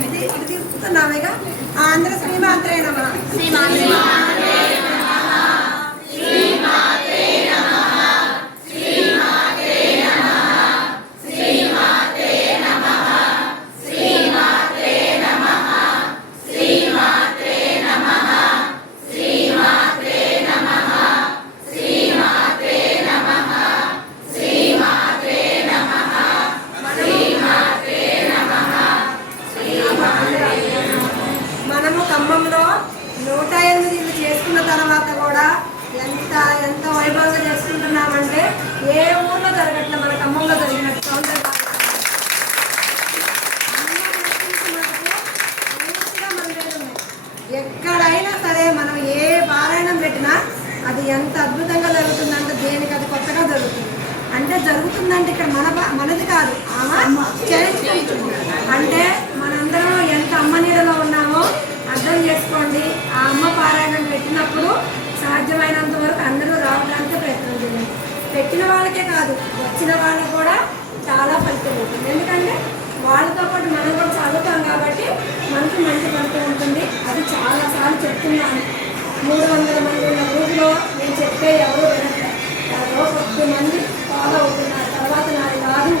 ఇది ఇది తీసుకున్నామేగా ఆంధ్ర శ్రీమాత్రేనమా మనము ఖమ్మంలో నూట ఎనిమిది ఇల్లు చేసుకున్న తర్వాత కూడా ఎంత ఎంత వైభవంగా చేసుకుంటున్నామంటే ఏ ఊర్లో జరగట్ల మన ఖమ్మంలో జరిగినట్టు సౌందర్య ఎక్కడైనా సరే మనం ఏ పారాయణం పెట్టినా అది ఎంత అద్భుతంగా జరుగుతుందంటే దేనికి అది కొత్తగా జరుగుతుంది. అంటే జరుగుతుందంటే ఇక్కడ మన మనది కాదు పెట్టిన వాళ్ళకే కాదు వచ్చిన వాళ్ళకి కూడా చాలా ఫలితం ఉంటుంది. ఎందుకంటే వాళ్ళతో పాటు మనం కూడా చదువుతాం కాబట్టి మనకి మంచి ఫలితం ఉంటుంది. అది చాలాసార్లు చెప్తున్నాను. మూడు వందల మంది ఉన్న ఊరిలో నేను చెప్తే ఎవరు వినట్లేదు పది మంది ఫాలో అవుతున్నారు. తర్వాత నాది కాదు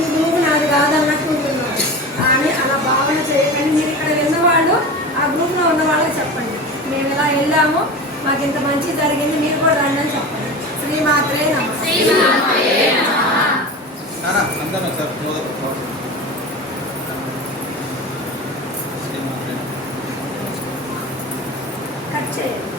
ఈ గ్రూప్ నాది కాదు అన్నట్టు ఉంటున్నారు. కానీ అలా భావన చేయకండి. మీరు ఇక్కడ విన్నవాళ్ళు ఆ గ్రూప్లో ఉన్న వాళ్ళకి చెప్పండి. మేము ఇలా వెళ్ళాము మాకు ఇంత మంచి జరిగింది మీరు కూడా రండి అని చెప్పండి. శ్రీమాత్రే అందరం సార్? కట్ చేయండి.